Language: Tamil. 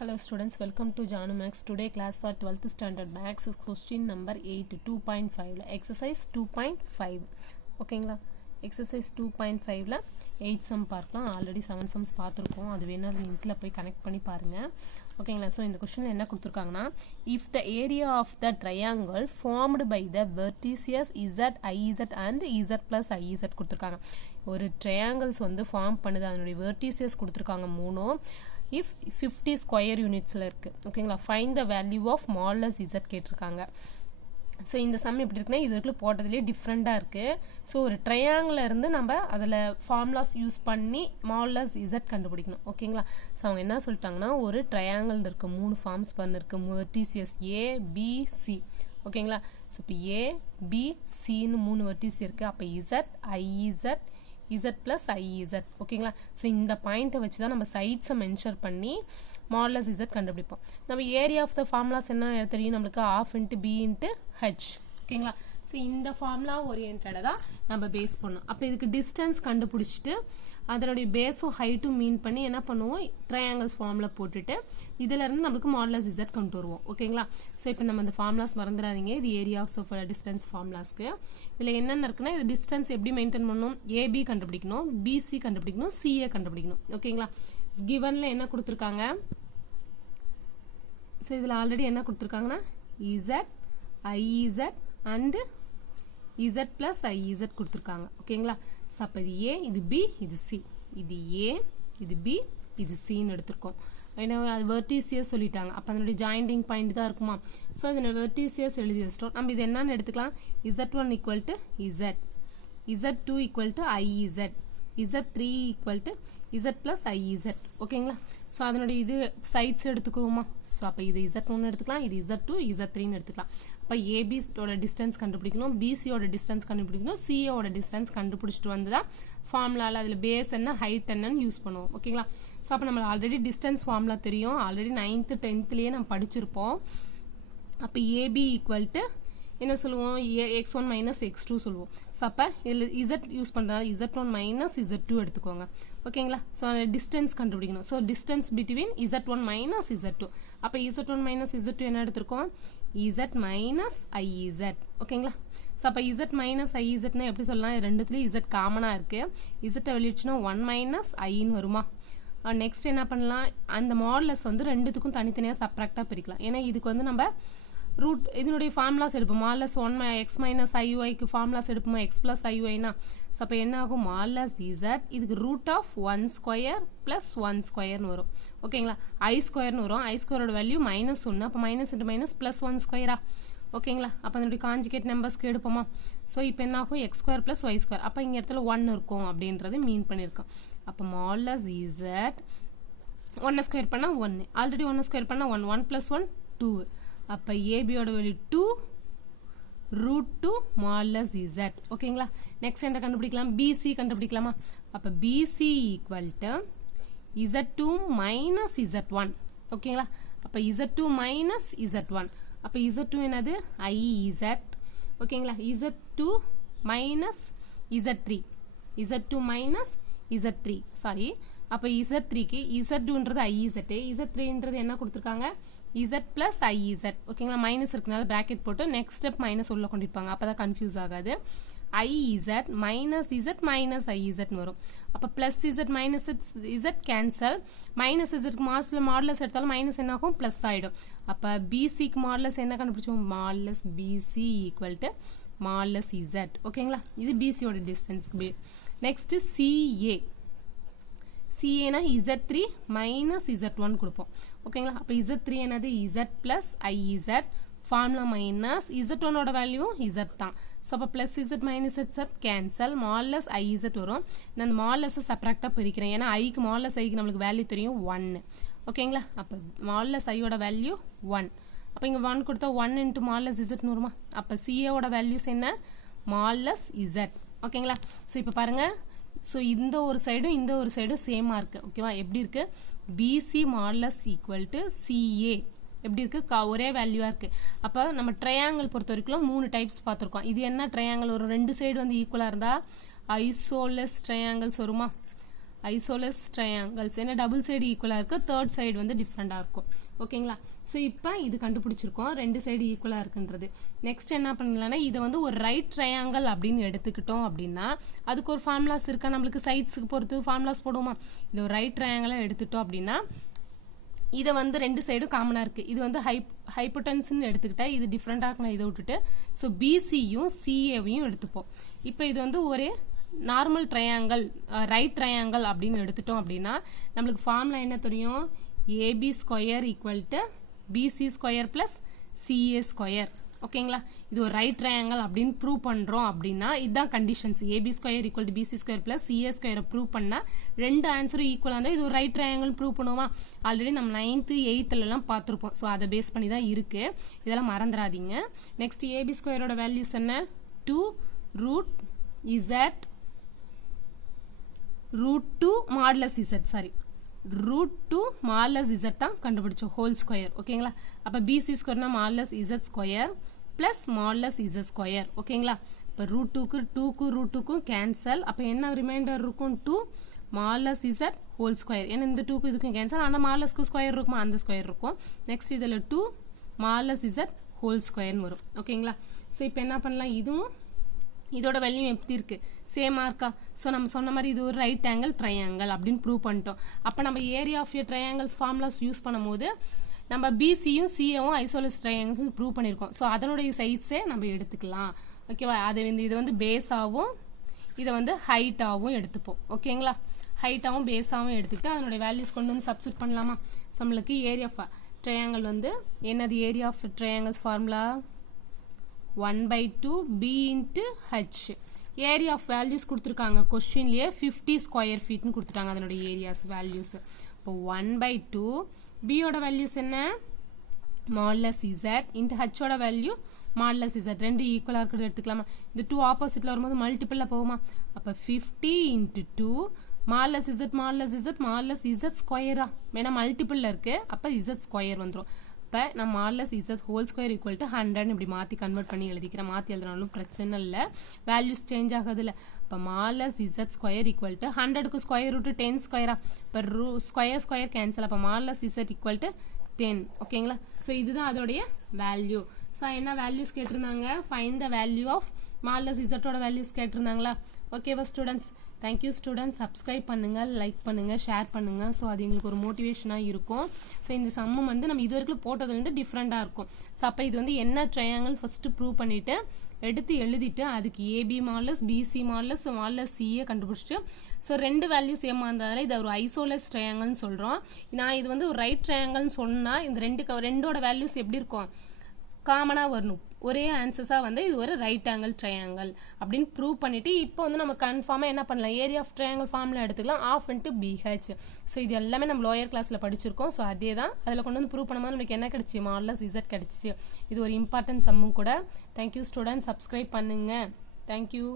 Hello students, welcome to Janu Max. Today class for 12th standard Max is question number 8, 2.5 exercise 2.5 ஓகேங்களா. exercise 2.5ல 8 sum பார்க்கலாம். ஆல்ரெடி 7 sums பார்த்துருக்கோம். அது வேணா லிங்க்ல போய் கனெக்ட் பண்ணி பாருங்க. ஓகேங்களா. ஸோ இந்த கொஸ்டின் என்ன கொடுத்துருக்காங்கன்னா, if the area of the triangle formed by the vertices z, iz and z plus iz கொடுத்துருக்காங்க. ஒரு ட்ரையாங்கிள்ஸ் வந்து ஃபார்ம் பண்ணுது, அதனுடைய வெர்டிசியஸ் கொடுத்துருக்காங்க மூணும். if 50 ஸ்கொயர் யூனிட்ஸில் இருக்குது. ஓகேங்களா. Find the value of modulus z கேட்டிருக்காங்க. ஸோ இந்த சம் எப்படி இருக்குன்னா, இது வரைக்கும் போட்டதுலேயே டிஃப்ரெண்ட்டாக இருக்குது. ஸோ ஒரு ட்ரையாங்கில் இருந்து நம்ம அதில் ஃபார்முலாஸ் யூஸ் பண்ணி மாடலஸ் இசட் கண்டுபிடிக்கணும். ஓகேங்களா. ஸோ அவங்க என்ன சொல்லிட்டாங்கன்னா, ஒரு ட்ரையாங்கிள் இருக்குது, 3 ஃபார்ம்ஸ் பண்ணிருக்கு, வெர்டிசியஸ் ஏ பி சி. ஓகேங்களா. ஸோ இப்போ ஏ பி சின்னு 3 வெர்டிசி இருக்குது. அப்போ Z IEZ Z plus IEZ. ஓகேங்களா. ஸோ இந்த பாயிண்ட்டை வச்சு தான் நம்ம சைட்ஸை மென்ஷர் பண்ணி மாடலஸ் இசட் கண்டுபிடிப்போம். நம்ம ஏரியா ஆஃப் த ஃபார்முலாஸ் என்ன தெரியும் நம்மளுக்கு, half into b into h. ஓகேங்களா. ஸோ இந்த ஃபார்முலா ஓரியன்டாக தான் நம்ம பேஸ் பண்ணோம். அப்போ இதுக்கு டிஸ்டன்ஸ் கண்டுபிடிச்சிட்டு அதனுடைய பேஸும் ஹைட்டும் மீன் பண்ணி என்ன பண்ணுவோம், ட்ரையாங்கிள்ஸ் ஃபார்முலா போட்டுட்டு இதிலேருந்து நம்மளுக்கு மாடலஸ் இசட் கொண்டு வருவோம். ஓகேங்களா. ஸோ இப்போ நம்ம இந்த ஃபார்முலாஸ் மறந்துடாதீங்க. இது ஏரியா ஆஃப் டிஸ்டன்ஸ் ஃபார்முலாஸ்க்கு. இதில் என்னென்ன இருக்குன்னா, இது டிஸ்டன்ஸ் எப்படி மெயின்டைன் பண்ணணும், ஏபி கண்டுபிடிக்கணும், பிசி கண்டுபிடிக்கணும், சிஏ கண்டுபிடிக்கணும். ஓகேங்களா. கிவனில் என்ன கொடுத்துருக்காங்க, ஸோ இதில் ஆல்ரெடி என்ன கொடுத்துருக்காங்கன்னா, Z IEZ and Z plus IEZ கொடுத்துருக்காங்க. ஓகேங்களா. ஸோ அப்போ இது ஏ, இது பி, இது சி. இது ஏ, இது பி, இது சின்னு எடுத்திருக்கோம். ஏன்னா அது வெர்டிசியஸ் சொல்லிட்டாங்க. அப்போ அதனுடைய ஜாயிண்டிங் பாயிண்ட் தான் இருக்குமா. ஸோ இதனுடைய வெர்டிசியஸ் எழுதி வச்சிட்டோம். நம்ம இது என்னன்னு எடுத்துக்கலாம், z1 equal to Z, z2 equal to IEZ, z3 equal to Z plus i z. ஓகேங்களா. ஸோ அதனுடைய இது சைட்ஸ் எடுத்துக்கிறோமா. ஸோ அப்போ இது z1 எடுத்துக்கலாம், இது z2 z3ன்னு எடுத்துக்கலாம். அப்போ ஏபியோட டிஸ்டன்ஸ் கண்டுபிடிக்கணும், பிசியோட டிஸ்டன்ஸ் கண்டுபிடிக்கணும், சிஏவோட டிஸ்டன்ஸ் கண்டுபிடிச்சிட்டு வந்து தான் ஃபார்முலாவில் அதில் பேஸ் என்ன ஹைட் என்னன்னு யூஸ் பண்ணுவோம். ஓகேங்களா. ஸோ அப்போ நம்ம ஆல்ரெடி டிஸ்டன்ஸ் ஃபார்முலா தெரியும், ஆல்ரெடி 9th 10thலேயே நம்ம படிச்சிருப்போம். அப்போ ஏபி ஈக்குவல் டு என்ன சொல்லுவோம், x1 மைனஸ் x2 சொல்லுவோம். ஸோ அப்போ இதில் இசட் யூஸ் பண்ணுறா, z1 மைனஸ் z2 எடுத்துக்கோங்க. ஓகேங்களா. ஸோ டிஸ்டன்ஸ் கண்டுபிடிக்கணும். So distance between z1 minus z2. அப்போ z1 மைனஸ் z2 என்ன எடுத்திருக்கோம், z மைனஸ் ஐஇசட். ஓகேங்களா. ஸோ அப்போ z மைனஸ் ஐஇசட்னா எப்படி சொல்லலாம், ரெண்டுத்துலேயும் z காமனாக இருக்குது. z வெளியிடுச்சுன்னா 1 மைனஸ் ஐன்னு வருமா. நெக்ஸ்ட் என்ன பண்ணலாம், அந்த மாடலஸ் வந்து ரெண்டுத்துக்கும் தனித்தனியாக சப்ராக்டாக பிரிக்கலாம். ஏன்னா இதுக்கு வந்து நம்ம ரூட் இதனுடைய ஃபார்முலாஸ் எடுப்போம். மாலஸ் 1 எக்ஸ் மைனஸ் ஐஒய்க்கு ஃபார்முலாஸ் எடுப்போமா, எக்ஸ் பிளஸ் ஐஒய்னா. ஸோ அப்போ என்ன ஆகும், மாலஸ் இசட் இதுக்கு ரூட் ஆஃப் 1 ஸ்கொயர் பிளஸ் 1 ஸ்கொயர்னு வரும். ஓகேங்களா. ஐ ஸ்கொயர்னு வரும். ஐ ஸ்கொயரோட வேல்யூ -1. அப்போ மைனஸ் இன்ட்டு மைனஸ் பிளஸ் 1 ஸ்கொயரா. ஓகேங்களா. அப்போ அதனுடைய காஞ்சிகேட் நம்பர்ஸ்க்கு எடுப்போமா. ஸோ இப்போ என்ன ஆகும், x square plus y square. அப்போ இங்கே இடத்துல 1 இருக்கும் அப்படின்றது மீன் பண்ணியிருக்கோம். அப்போ மாலஸ் இசட் 1 ஸ்கொயர் பண்ணால் 1, ஆல்ரெடி 1 ஸ்கொயர் பண்ணால் 1, 1 + 1 2. அப்போ ஏபியோட வேல்யூ 2 ரூட் 2 மாலஸ் இசட். ஓகேங்களா. நெக்ஸ்ட் என்ன கண்டுபிடிக்கலாம், பிசி கண்டுபிடிக்கலாமா. அப்போ PC equal to z2 minus z1. ஓகேங்களா. அப்போ z2 மைனஸ் z1. அப்போ z2 என்னது, ஐஇசட். ஓகேங்களா. z2 minus z3, z2 minus z3 sorry. அப்போ z3க்கு z2ன்றது ஐஇசட், z3ன்றது என்ன கொடுத்துருக்காங்க, z பிளஸ் ஐஇசட். ஓகேங்களா. மைனஸ் இருக்கனால பிராக்கெட் போட்டு நெக்ஸ்ட் ஸ்டெப் மைனஸ் உள்ள கொண்டிருப்பாங்க, அப்போ தான் கன்ஃபியூஸ் ஆகாது. ஐஇசட் மைனஸ் இசட் மைனஸ் ஐஇசட்னு வரும். அப்போ plus z minus z cancel, minus இசட்க்கு மாடலஸ் எடுத்தாலும் மைனஸ் என்ன ஆகும், பிளஸ் ஆகிடும். அப்போ பிசிக்கு மாடலஸ் என்ன கண்டுபிடிச்சோம், modulus BC equal to modulus z. ஓகேங்களா. இது பிசியோட டிஸ்டன்ஸ். நெக்ஸ்ட் சிஏ, சிஏனா z3 மைனஸ் z1 கொடுப்போம். ஓகேங்களா. அப்போ z3 என்னது, z plus IEZ. Formula minus z1ஓட value z தான். ஸோ அப்போ plus z minus z cancel, modulus IEZ வரும். நான் அந்த மாடலஸை செப்பரேட்டாக பிரிக்கிறேன், ஏன்னா ஐக்கு மாடலஸ் ஐக்கு நம்மளுக்கு வேல்யூ தெரியும் 1. ஓகேங்களா. அப்போ மாடலஸ் ஐயோட வேல்யூ 1. அப்போ இங்கே 1 கொடுத்தா 1 இன்ட்டு மாடலஸ் இசட்னு வருமா. அப்போ சிஏவோட வேல்யூஸ் என்ன, மாடலஸ் இசட். ஓகேங்களா. ஸோ இப்போ பாருங்கள், ஸோ இந்த ஒரு சைடும் இந்த ஒரு சைடும் சேமாக இருக்குது. ஓகேவா. எப்படி இருக்குது, BC modulus equal to CA எப்படி இருக்குது, ஒரே வேல்யூவாக இருக்குது. அப்போ நம்ம ட்ரையாங்கிள் பொறுத்த வரைக்கும் 3 டைப்ஸ் பார்த்துருக்கோம். இது என்ன ட்ரையாங்கிள், ஒரு 2 சைடு வந்து ஈக்குவலாக இருந்தால் ஐசோலஸ் ட்ரையாங்கிள்ஸ் வருமா. ஐசோலஸ் ட்ரையாங்கிள்ஸ் ஏன்னா டபுள் சைடு ஈக்குவலாக இருக்குது, தேர்ட் சைடு வந்து டிஃப்ரெண்டாக இருக்கும். ஓகேங்களா? ஸோ இப்போ இது கண்டுபிடிச்சிருக்கோம், ரெண்டு சைடு ஈக்குவலாக இருக்குன்றது. நெக்ஸ்ட் என்ன பண்ணலாம்னா இதை வந்து ஒரு ரைட் ட்ரையாங்கிள் அப்படின்னு எடுத்துக்கிட்டோம் அப்படின்னா அதுக்கு ஒரு ஃபார்முலாஸ் இருக்கா, நம்மளுக்கு சைட்ஸுக்கு பொறுத்து ஃபார்முலாஸ் போடுவோமா? இது ஒரு ரைட் ட்ரையாங்கிளாக எடுத்துட்டோம் அப்படின்னா இதை வந்து ரெண்டு சைடும் காமனாக இருக்குது. இது வந்து ஹைப்போட்டன்ஸ்ன்னு எடுத்துக்கிட்டா இது டிஃப்ரெண்ட்டாக இருக்கணும், இதை விட்டுட்டு. ஸோ பிசியும் சிஏவையும் எடுத்துப்போம். இப்போ இது வந்து ஒரு நார்மல் ட்ரையாங்கிள், ரைட் ட்ரையாங்கிள் அப்படின்னு எடுத்துட்டோம் அப்படின்னா நம்மளுக்கு ஃபார்முலா என்ன தெரியும்? AB square equal to BC square plus CA square. ஓகேங்களா? இது ஒரு ரைட் ட்ரையாங்கிள் அப்படின்னு ப்ரூவ் பண்ணுறோம் அப்படின்னா இதுதான் conditions. AB square equal to BC square plus CA ஸ்கொயரை ப்ரூவ் பண்ணால் ரெண்டு ஆன்சரும் ஈக்குவலாக இருந்தால் இது ஒரு ரைட் ட்ரையாங்கிள் ப்ரூவ் பண்ணுவோமா? ஆல்ரெடி நம்ம 9th 8thலலாம் பார்த்துருப்போம். ஸோ அதை பேஸ் பண்ணி தான் இருக்குது, இதெல்லாம் மறந்துடாதீங்க. நெக்ஸ்ட் ஏபி ஸ்கொயரோட வேல்யூஸ் என்ன? 2√2 modulus z, sorry √2 modulus z தான் கண்டுபிடிச்சோம், ஹோல் ஸ்கொயர். ஓகேங்களா? அப்போ பிசி ஸ்கொயர்னா modulus z square plus modulus z square. ஓகேங்களா? இப்போ √2க்கும் கேன்சல். அப்போ என்ன ரிமைண்டர் இருக்கும்? 2 மாடுலஸ் இசட் ஹோல் ஸ்கொயர். ஏன்னா இந்த 2க்கும் இதுக்கும் கேன்சல், ஆனால் மாடுலஸ்க்கு ஸ்கொயர் இருக்குமா? அந்த ஸ்கொயர் இருக்கும். நெக்ஸ்ட் இதில் 2 மாடுலஸ் இசட் ஹோல் ஸ்கொயர்னு வரும். ஓகேங்களா? ஸோ இப்போ என்ன பண்ணலாம்? இதுவும் இதோட வேல்யூ எப்படி இருக்கு? சேமா இருக்கா? ஸோ நம்ம சொன்ன மாதிரி இது ஒரு ரைட் ஆங்கிள் ட்ரையாங்கிள் அப்படின்னு ப்ரூவ் பண்ணிட்டோம். அப்போ நம்ம area of triangles formulas use பண்ணும்போது நம்ம பிசியும் சிஏவும் ஐசோலஸ் ட்ரையாங்கிள்ஸ் ப்ரூவ் பண்ணியிருக்கோம். ஸோ அதனுடைய சைட்ஸே நம்ம எடுத்துக்கலாம். ஓகேவா? அது வந்து இது வந்து பேஸாகவும் இதை வந்து ஹைட்டாகவும் எடுத்துப்போம். ஓகேங்களா? ஹைட்டாகவும் பேஸாகவும் எடுத்துக்கிட்டு அதனுடைய வேல்யூஸ் கொண்டு வந்து சப்ஸ்டிட் பண்ணலாமா? ஸோ நம்மளுக்கு ஏரியா ஆஃப் ட்ரையாங்கிள் வந்து என்னது? Area of triangles formula 1/2 b into h. Area of values கொடுத்துருக்காங்க கொஸ்டின்லேயே 50 ஸ்கொயர் ஃபீட்னு கொடுத்துட்டாங்க அதனுடைய ஏரியாஸ் வேல்யூஸ். இப்போ 1/2 b ஓட வேல்யூஸ் என்ன? மாடுலஸ் இசட் இன்ட்டு h ஓட வேல்யூ மாடுலஸ் இசட். ரெண்டு ஈக்குவலாக இருக்கிறது எடுத்துக்கலாமா? இந்த 2 ஆப்போசிட்டில் வரும்போது மல்டிப்பிளில் போகுமா? அப்போ 50 into 2 மாடுலஸ் இசட் ஸ்கொயரா? ஏன்னா மல்டிப்பிளில் இருக்குது, அப்போ இசட் ஸ்கொயர் வந்துடும். இப்போ நான் modulus Z whole square equal to 100 இப்படி மாற்றி கன்வெர்ட் பண்ணி எழுதிக்கிறேன். மாற்றி எழுதினாலும் பிரச்சனை இல்லை, வேல்யூஸ் சேஞ்ச் ஆகுது இல்லை. இப்போ modulus z square equal to 100க்கு ஸ்கொயர் ரூட் 10 ஸ்கொயரா? இப்போ ஸ்கொயர் கேன்சல். அப்போ மாடுலஸ் இசட் ஈக்குவல் டு 10. ஓகேங்களா? ஸோ இதுதான் அதோடைய வேல்யூ. ஸோ என்ன வேல்யூஸ் கேட்டிருந்தாங்க? Find the value of modulus இசட்டோட வேல்யூஸ் கேட்டிருந்தாங்களா? ஓகேவா ஸ்டூடெண்ட்ஸ்? Thank you students. சப்ஸ்கிரைப் பண்ணுங்கள், லைக் பண்ணுங்கள், ஷேர் பண்ணுங்கள். ஸோ அது எங்களுக்கு ஒரு மோட்டிவேஷனாக இருக்கும். ஸோ இந்த சம்மம் வந்து நம்ம இது வரைக்கும் போட்டதுலேருந்து டிஃப்ரெண்ட்டாக இருக்கும். ஸோ அப்போ இது வந்து என்ன ட்ரையாங்கிள் ஃபஸ்ட்டு ப்ரூவ் பண்ணிவிட்டு எடுத்து எழுதிட்டு அதுக்கு AB modulus, BC modulus, modulus CA கண்டுபிடிச்சிட்டு ஸோ ரெண்டு வேல்யூ சேமாக இருந்ததால இதை ஒரு ஐசோலஸ் ட்ரையாங்கிள்னு சொல்கிறோம். நான் இது வந்து ஒரு ரைட் ட்ரையாங்கிள்னு சொன்னால் இந்த ரெண்டோட வேல்யூஸ் எப்படி இருக்கும்? காமனாக வரணும், ஒரே ஆன்சர்ஸாக வந்து இது ஒரு ரைட் ஆங்கிள் ட்ரையாங்கிள் அப்படின்னு ப்ரூவ் பண்ணிவிட்டு இப்போ வந்து நம்ம கன்ஃபார்மாக என்ன பண்ணலாம்? ஏரியா ஆஃப் ட்ரையாங்கிள் ஃபார்முலா எடுத்துக்கலாம், ஆஃப் இன்ட்டு பிஹெச். ஸோ இது எல்லாமே நம்ம லோயர் கிளாஸில் படிச்சிருக்கோம். ஸோ அதே தான் அதில் கொண்டு வந்து ப்ரூவ் பண்ணும்போது நமக்கு என்ன கிடச்சி? மாடுலஸ் இசட் கிடச்சிச்சு. இது ஒரு இம்பார்ட்டன்ட் சம்மும் கூட. Thank you student. சப்ஸ்கிரைப் பண்ணுங்கள். தேங்க்யூ.